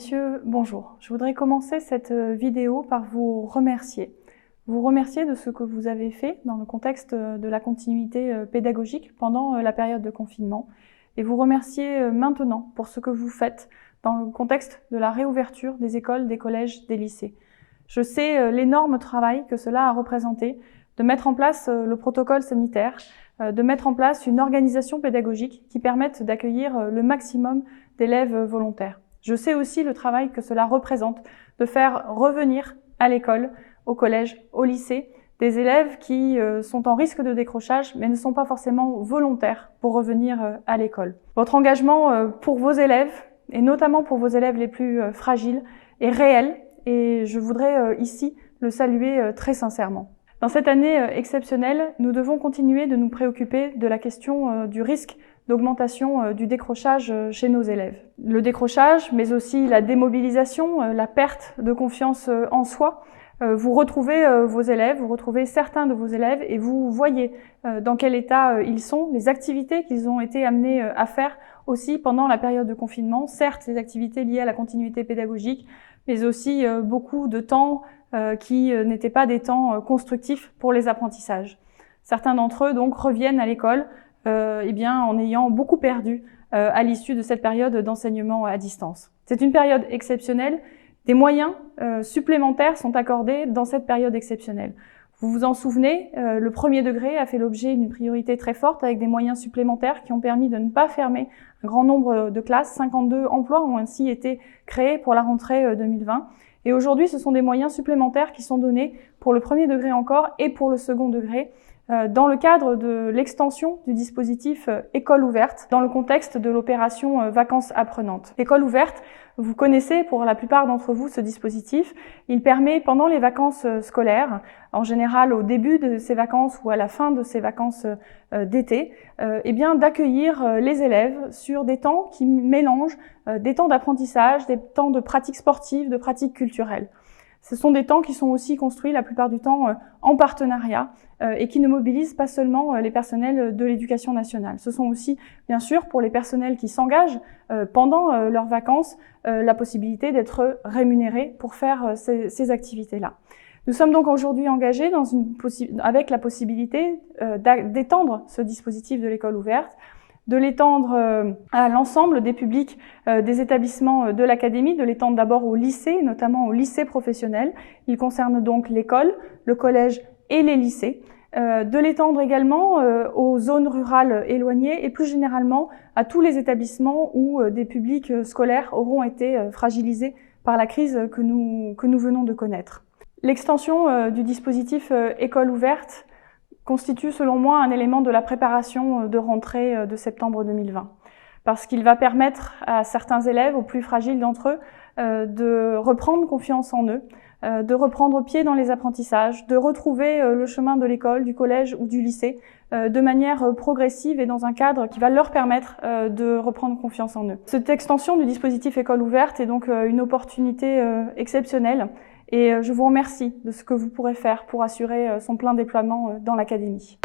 messieurs, bonjour. Je voudrais commencer cette vidéo par vous remercier. Vous remercier de ce que vous avez fait dans le contexte de la continuité pédagogique pendant la période de confinement et vous remercier maintenant pour ce que vous faites dans le contexte de la réouverture des écoles, des collèges, des lycées. Je sais l'énorme travail que cela a représenté de mettre en place le protocole sanitaire, de mettre en place une organisation pédagogique qui permette d'accueillir le maximum d'élèves volontaires. Je sais aussi le travail que cela représente de faire revenir à l'école, au collège, au lycée, des élèves qui sont en risque de décrochage mais ne sont pas forcément volontaires pour revenir à l'école. Votre engagement pour vos élèves, et notamment pour vos élèves les plus fragiles, est réel et je voudrais ici le saluer très sincèrement. Dans cette année exceptionnelle, nous devons continuer de nous préoccuper de la question du risque d'augmentation du décrochage chez nos élèves. Le décrochage, mais aussi la démobilisation, la perte de confiance en soi. Vous retrouvez vos élèves, vous retrouvez certains de vos élèves et vous voyez dans quel état ils sont, les activités qu'ils ont été amenés à faire aussi pendant la période de confinement. Certes, ces activités liées à la continuité pédagogique, mais aussi beaucoup de temps qui n'étaient pas des temps constructifs pour les apprentissages. Certains d'entre eux donc reviennent à l'école en ayant beaucoup perdu à l'issue de cette période d'enseignement à distance. C'est une période exceptionnelle. Des moyens supplémentaires sont accordés dans cette période exceptionnelle. Vous vous en souvenez, le premier degré a fait l'objet d'une priorité très forte avec des moyens supplémentaires qui ont permis de ne pas fermer un grand nombre de classes. 52 emplois ont ainsi été créés pour la rentrée 2020. Et aujourd'hui, ce sont des moyens supplémentaires qui sont donnés pour le premier degré encore et pour le second degré dans le cadre de l'extension du dispositif École ouverte dans le contexte de l'opération Vacances apprenantes. École ouverte, vous connaissez pour la plupart d'entre vous ce dispositif. Il permet pendant les vacances scolaires, en général au début de ces vacances ou à la fin de ces vacances d'été, d'accueillir les élèves sur des temps qui mélangent des temps d'apprentissage, des temps de pratiques sportives, de pratiques culturelles. Ce sont des temps qui sont aussi construits la plupart du temps en partenariat et qui ne mobilisent pas seulement les personnels de l'éducation nationale. Ce sont aussi, bien sûr, pour les personnels qui s'engagent pendant leurs vacances, la possibilité d'être rémunérés pour faire ces activités-là. Nous sommes donc aujourd'hui engagés avec la possibilité d'étendre ce dispositif de l'école ouverte, de l'étendre à l'ensemble des publics des établissements de l'académie, de l'étendre d'abord au lycée, notamment au lycée professionnel. Il concerne donc l'école, le collège et les lycées. De l'étendre également aux zones rurales éloignées et plus généralement à tous les établissements où des publics scolaires auront été fragilisés par la crise que nous venons de connaître. L'extension du dispositif École ouverte constitue selon moi un élément de la préparation de rentrée de septembre 2020 parce qu'il va permettre à certains élèves, aux plus fragiles d'entre eux, de reprendre confiance en eux, de reprendre pied dans les apprentissages, de retrouver le chemin de l'école, du collège ou du lycée de manière progressive et dans un cadre qui va leur permettre de reprendre confiance en eux. Cette extension du dispositif École ouverte est donc une opportunité exceptionnelle et je vous remercie de ce que vous pourrez faire pour assurer son plein déploiement dans l'académie.